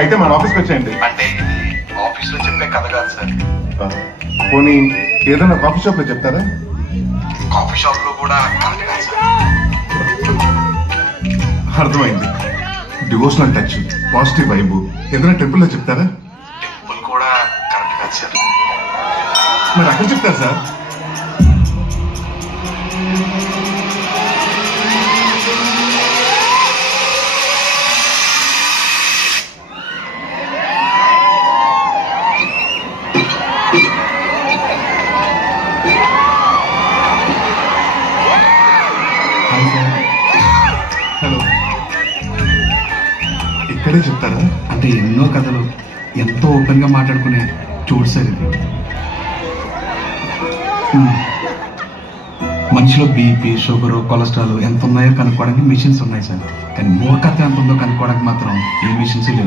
అయితే మన ఆఫీస్కి వచ్చేయండి. అంటే ఆఫీస్ లో చెప్పే కథ కాదు సార్. పోనీ ఏదైనా కాఫీ షాప్ లో చెప్తారా? కాఫీ షాప్ లో కూడా కథ కాదు సార్. అర్థమైంది. డివోషనల్ టచ్, పాజిటివ్ వైబ్ ఏదైనా టెంపుల్ లో చెప్తారా? టెంపుల్ కూడా కరెక్ట్ కాదు సార్. మరి అక్కడ చెప్తారు సార్. హలో, ఇక్కడే చెప్తారా? అంటే ఎన్నో కథలు ఎంతో ఓపెన్ గా మాట్లాడుకునే చోటు సార్ ఇది. మనిషిలో బీపీ, షుగర్, కొలెస్ట్రాల్ ఎంత ఉన్నాయో కనుక్కోవడానికి మిషన్స్ ఉన్నాయి సార్. కానీ మూర్ఖత్వం ఎంత ఉందో కనుక్కోవడానికి మాత్రం ఏ మిషన్స్ లేవు.